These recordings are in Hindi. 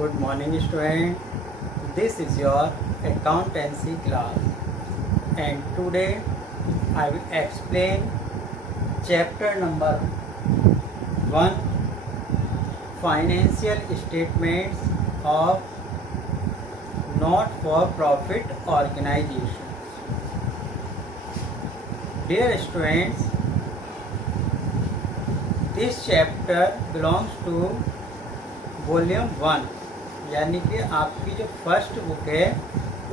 Good morning student. This is your accountancy class and today I will explain chapter number 1, financial statements of not for profit organizations. Dear students, this chapter belongs to volume 1 यानी कि आपकी जो फर्स्ट बुक है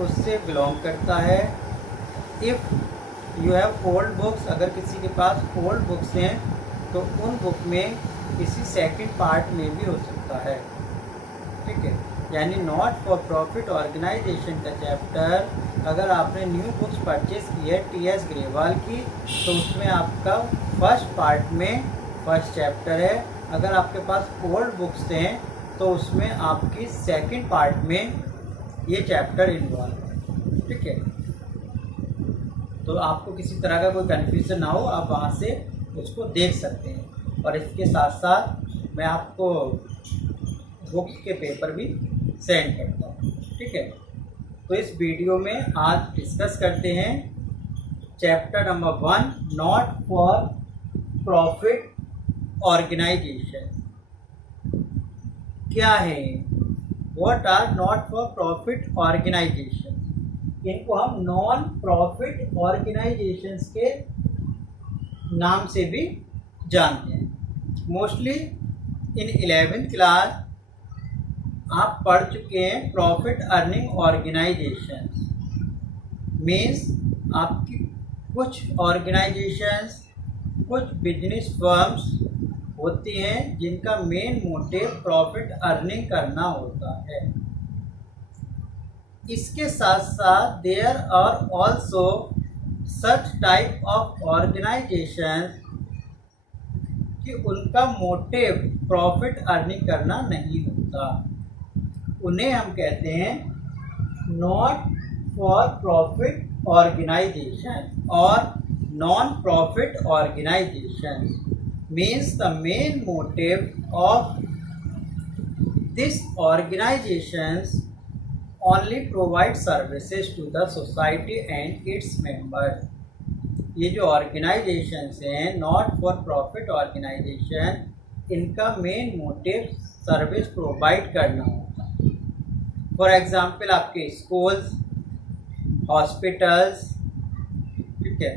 उससे बिलोंग करता है। If you have old books, अगर किसी के पास ओल्ड बुक्स हैं तो उन बुक में किसी सेकंड पार्ट में भी हो सकता है। ठीक है, यानी नॉट फॉर प्रॉफिट ऑर्गेनाइजेशन का चैप्टर अगर आपने न्यू बुक्स परचेज की है टी.एस. ग्रेवाल की तो उसमें आपका फर्स्ट पार्ट में फर्स्ट चैप्टर है। अगर आपके पास ओल्ड बुक्स हैं तो उसमें आपकी सेकंड पार्ट में ये चैप्टर इन्वॉल्व है। ठीक है, तो आपको किसी तरह का कोई कन्फ्यूज़न ना हो, आप वहाँ से उसको देख सकते हैं। और इसके साथ साथ मैं आपको बुक्स के पेपर भी सेंड करता हूँ। ठीक है, तो इस वीडियो में आज डिस्कस करते हैं chapter number 1, not for profit organisation. क्या है, what are not for profit organisation? इनको हम नॉन प्रॉफिट ऑर्गेनाइजेशंस के नाम से भी जानते हैं। मोस्टली इन 11th क्लास आप पढ़ चुके हैं प्रॉफिट अर्निंग ऑर्गेनाइजेशंस। मीन्स आपकी कुछ ऑर्गेनाइजेशंस, कुछ बिजनेस फर्म्स होती हैं जिनका मेन मोटिव प्रॉफिट अर्निंग करना होता है। इसके साथ साथ there are also such type of organisation कि उनका मोटिव प्रॉफिट अर्निंग करना नहीं होता। उन्हें हम कहते हैं नॉट फॉर प्रॉफिट ऑर्गेनाइजेशन और non profit organisation. Means the main motive of this organizations only provide services to the society and its members। ये जो ऑर्गेनाइजेशंस हैं नॉट फॉर प्रॉफिट ऑर्गेनाइजेशन, इनका मेन मोटिव सर्विस प्रोवाइड करना होता है। फॉर एग्जांपल आपके स्कूल्स, हॉस्पिटल्स, ठीक है,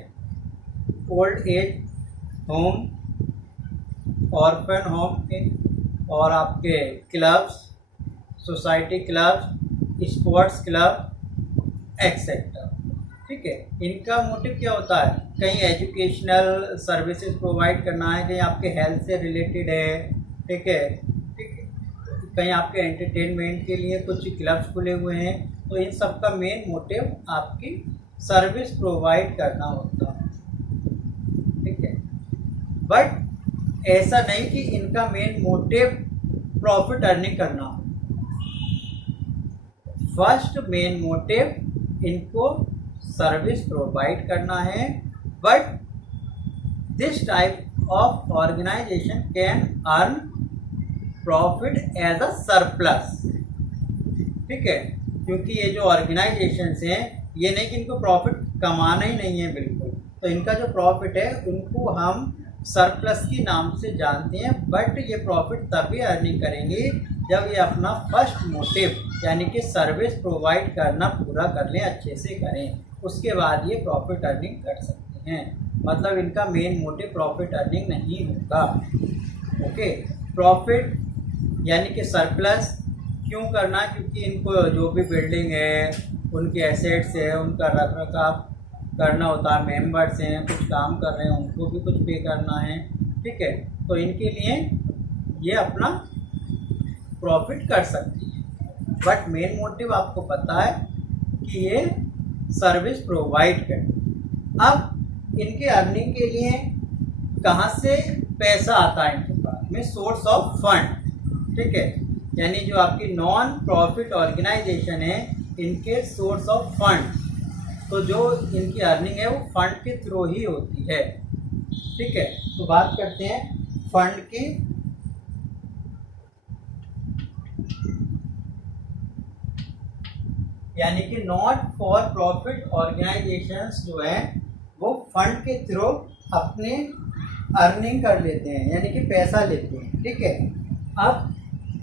old age home, orphan home और आपके clubs, society clubs, sports club etcetera. ठीक है, इनका मोटिव क्या होता है? कहीं एजुकेशनल सर्विसेज प्रोवाइड करना है, कहीं आपके हेल्थ से रिलेटेड है। ठीक है, कहीं आपके एंटरटेनमेंट के लिए कुछ क्लब्स खुले हुए हैं, तो इन सब का मेन मोटिव आपकी सर्विस प्रोवाइड करना होता है। ठीक है, बट ऐसा नहीं कि इनका मेन मोटिव प्रॉफिट अर्निंग करना हो। फर्स्ट मेन मोटिव इनको सर्विस प्रोवाइड करना है, but this type of organisation can earn profit as a surplus. ठीक है, क्योंकि ये जो ऑर्गेनाइजेशंस हैं ये नहीं कि इनको प्रॉफिट कमाना ही नहीं है बिल्कुल, तो इनका जो प्रॉफिट है उनको हम सरप्लस के नाम से जानते हैं। बट ये प्रॉफिट तभी अर्निंग करेंगे जब ये अपना फर्स्ट मोटिव यानी कि सर्विस प्रोवाइड करना पूरा कर लें, अच्छे से करें, उसके बाद ये प्रॉफिट अर्निंग कर सकते हैं। मतलब इनका मेन मोटिव प्रॉफिट अर्निंग नहीं होगा। ओके, प्रॉफिट यानी कि सरप्लस क्यों करना? क्योंकि इनको जो भी बिल्डिंग है, उनके एसेट्स है, उनका रख रखाव करना होता है, मेंबर्स हैं, कुछ काम कर रहे हैं, उनको भी कुछ पे करना है। ठीक है, तो इनके लिए ये अपना प्रॉफिट कर सकती है, बट मेन मोटिव आपको पता है कि ये सर्विस प्रोवाइड करें। अब इनके अर्निंग के लिए कहाँ से पैसा आता है इनके पास में? Source of fund. ठीक है, यानी जो आपकी नॉन प्रॉफिट ऑर्गेनाइजेशन है इनके सोर्स ऑफ फंड, तो जो इनकी अर्निंग है वो फंड के थ्रू ही होती है। ठीक है, तो बात करते हैं फंड की। यानी कि नॉट फॉर प्रॉफिट ऑर्गेनाइजेशंस जो है वो फंड के थ्रू अपने अर्निंग कर लेते हैं, यानी कि पैसा लेते हैं। ठीक है, अब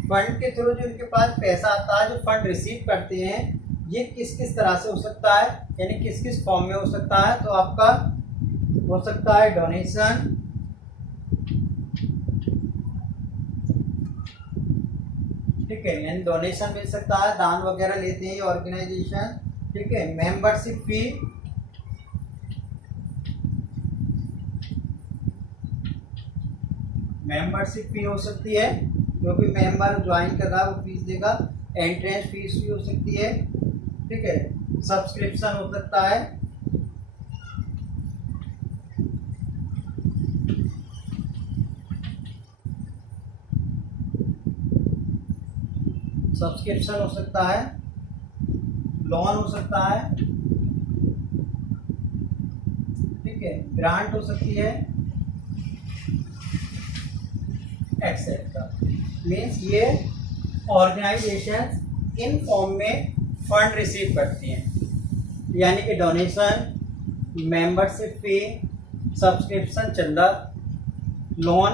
फंड के थ्रू जो इनके पास पैसा आता है, जो फंड रिसीव करते हैं, ये किस किस तरह से हो सकता है, यानी किस किस फॉर्म में हो सकता है। तो आपका हो सकता है डोनेशन, ठीक है, यानी डोनेशन मिल सकता है, दान वगैरह लेते हैं ये ऑर्गेनाइजेशन। ठीक है, मेंबरशिप फी, मेंबरशिप फी हो सकती है, क्योंकि मेंबर ज्वाइन कर रहा है वो फीस देगा। एंट्रेंस फीस भी हो सकती है। ठीक है, सब्सक्रिप्शन हो सकता है, सब्सक्रिप्शन हो सकता है, लोन हो सकता है, ठीक है, ग्रांट हो सकती है, एक्सेट्रा। मीन्स ये ऑर्गेनाइजेशन इन फॉर्म में फंड रिसीव करती हैं, यानी कि डोनेशन, मेंबरशिप फी, सब्सक्रिप्शन चंदा, लोन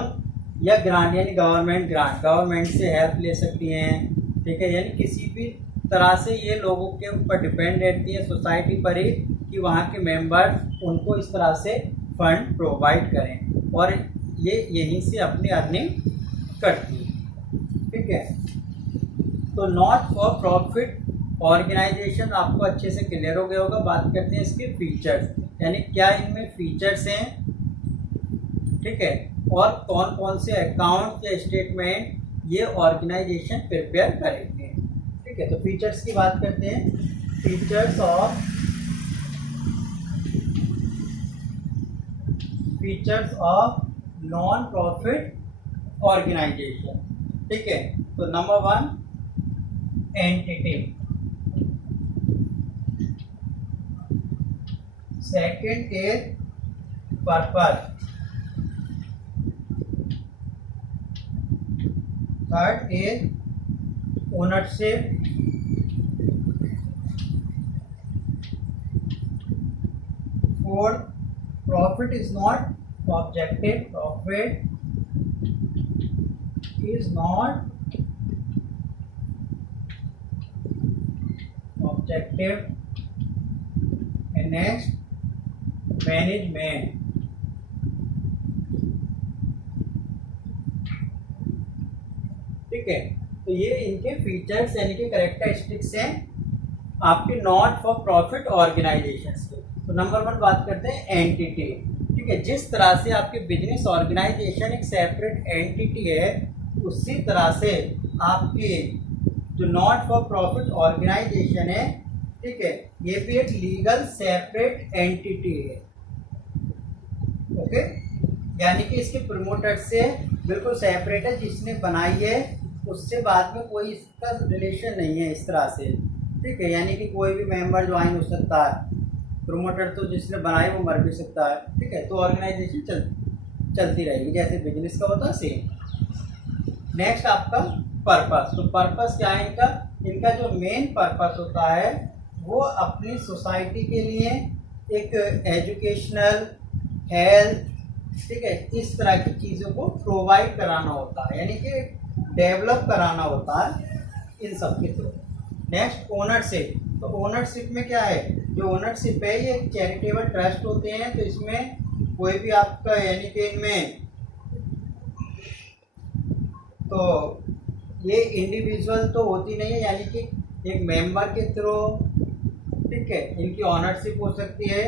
या ग्रांट, यानी गवर्नमेंट ग्रांट, गवर्नमेंट से हेल्प ले सकती हैं। ठीक है, यानी किसी भी तरह से ये लोगों के ऊपर डिपेंड रहती है, सोसाइटी पर ही, कि वहाँ के मेंबर उनको इस तरह से फंड प्रोवाइड करें और ये यहीं से अपनी अर्निंग करती है। ठीक है, तो नॉट फॉर प्रॉफिट ऑर्गेनाइजेशन आपको अच्छे से क्लियर हो गया होगा। बात करते हैं इसके फीचर्स, यानी क्या इनमें फीचर्स हैं। ठीक है, और कौन कौन से अकाउंट या स्टेटमेंट ये ऑर्गेनाइजेशन प्रिपेयर करेंगे। ठीक है, तो फीचर्स की बात करते हैं। Features of non profit organisation. ठीक है, तो number 1 entity, second is purpose, third is ownership, fourth profit is not objective, profit is not objective, and next management. ठीक है, तो ये इनके फीचर्स यानी कि कैरेक्टरिस्टिक्स हैं आपके नॉट फॉर प्रॉफिट ऑर्गेनाइजेशंस के। तो नंबर 1 बात करते हैं एंटिटी। ठीक है, जिस तरह से आपके बिजनेस ऑर्गेनाइजेशन एक सेपरेट एंटिटी है, उसी तरह से आपकी जो नॉट फॉर प्रॉफिट ऑर्गेनाइजेशन है, ठीक है, ये भी एक लीगल सेपरेट एंटिटी है। ओके, यानी कि इसके प्रमोटर से बिल्कुल सेपरेट है, जिसने बनाई है उससे बाद में कोई इसका रिलेशन नहीं है इस तरह से। ठीक है, यानी कि कोई भी मेंबर ज्वाइन हो सकता है, प्रोमोटर तो जिसने बनाई वो मर भी सकता है। ठीक है, तो ऑर्गेनाइजेशन चलती रहेगी जैसे बिजनेस का होता है सेम। नेक्स्ट आपका पर्पस। तो पर्पस क्या है इनका जो मेन पर्पस होता है वो अपनी सोसाइटी के लिए एक एजुकेशनल, हेल्थ, ठीक है, इस तरह की चीज़ों को प्रोवाइड कराना होता है, यानी कि डेवलप कराना होता है इन सब के थ्रू। Next ownership. तो ओनरशिप में क्या है, जो ओनरशिप है ये चैरिटेबल ट्रस्ट होते हैं, तो इसमें कोई भी आपका यानी कि इनमें तो ये इंडिविजुअल तो होती नहीं है, यानी कि एक मेंबर के थ्रू, ठीक है, इनकी ओनरशिप हो सकती है,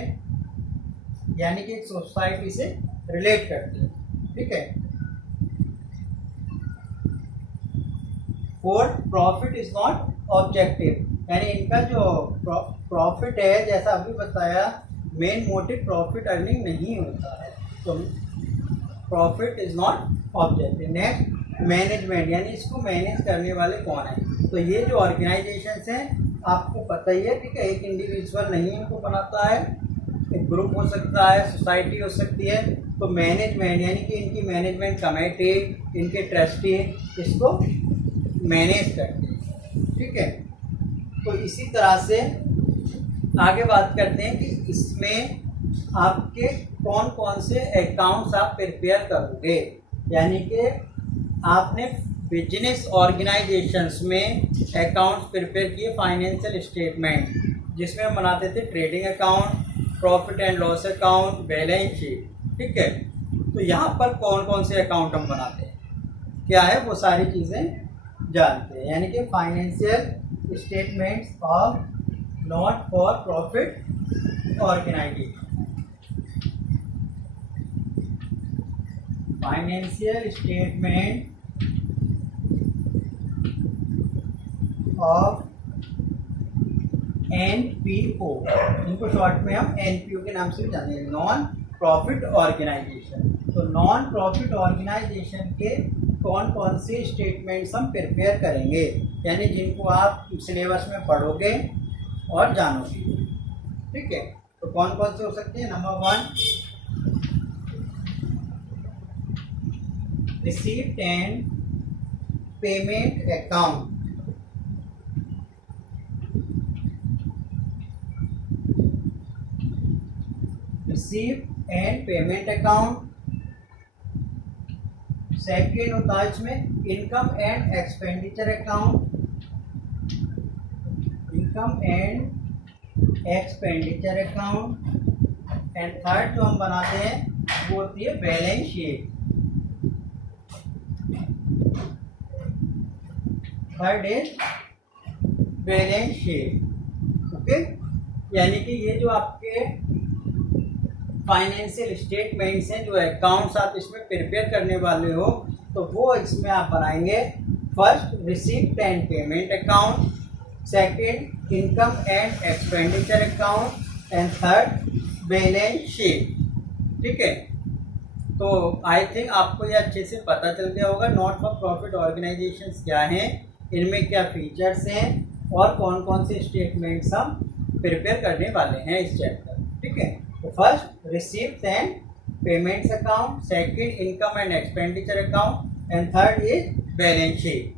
यानी कि एक सोसाइटी से रिलेट करती है। ठीक है, fourth profit is not objective, यानी इनका जो प्रॉफिट है, जैसा अभी बताया, मेन मोटिव प्रॉफिट अर्निंग नहीं होता है, तो profit is not objective. Next management, यानी इसको मैनेज करने वाले कौन है। तो ये जो ऑर्गेनाइजेशंस हैं आपको पता ही है, ठीक है, एक इंडिविजुअल नहीं इनको बनाता है, एक ग्रुप हो सकता है, सोसाइटी हो सकती है। तो मैनेजमेंट यानी कि इनकी मैनेजमेंट कमेटी, इनके ट्रस्टी इसको मैनेज करते हैं। ठीक है, तो इसी तरह से आगे बात करते हैं कि इसमें आपके कौन कौन से अकाउंट्स आप प्रिपेयर करोगे। यानी कि आपने बिजनेस ऑर्गेनाइजेशंस में अकाउंट्स प्रिपेयर किए, फाइनेंशियल स्टेटमेंट, जिसमें हम बनाते थे trading account, profit and loss account, balance sheet. ठीक है, तो यहाँ पर कौन कौन से अकाउंट हम बनाते हैं, क्या है, वो सारी चीज़ें जानते हैं। यानी कि financial statements of not for profit organisation, financial statement of NPO, इनको शॉर्ट में हम NPO के नाम से भी जानते हैं, नॉन प्रॉफिट ऑर्गेनाइजेशन। तो नॉन प्रॉफिट ऑर्गेनाइजेशन के कौन कौन से स्टेटमेंट्स हम प्रिपेयर करेंगे, यानी जिनको आप सिलेबस में पढ़ोगे और जानोगे। ठीक है, तो कौन कौन से हो सकते हैं। Number 1, receipt and payment account, receipt and payment account. Second होता है इसमें income and expenditure account, income and expenditure account. And third जो हम बनाते हैं वो होती है balance sheet. Third is balance sheet. Okay, यानी कि ये जो आपके फाइनेंशियल स्टेटमेंट्स हैं, जो अकाउंट्स आप इसमें प्रिपेयर करने वाले हो, तो वो इसमें आप बनाएंगे first receipt and payment account, second income and expenditure account, and third balance sheet. ठीक है, तो आई थिंक आपको ये अच्छे से पता चल गया होगा नॉट फॉर प्रॉफिट ऑर्गेनाइजेशंस क्या हैं, इनमें क्या फीचर्स हैं और कौन कौन से स्टेटमेंट्स हम प्रिपेयर करने वाले हैं इस चैप्टर। ठीक है, तो first receipt and payments account, second income and expenditure account, and third is balance sheet.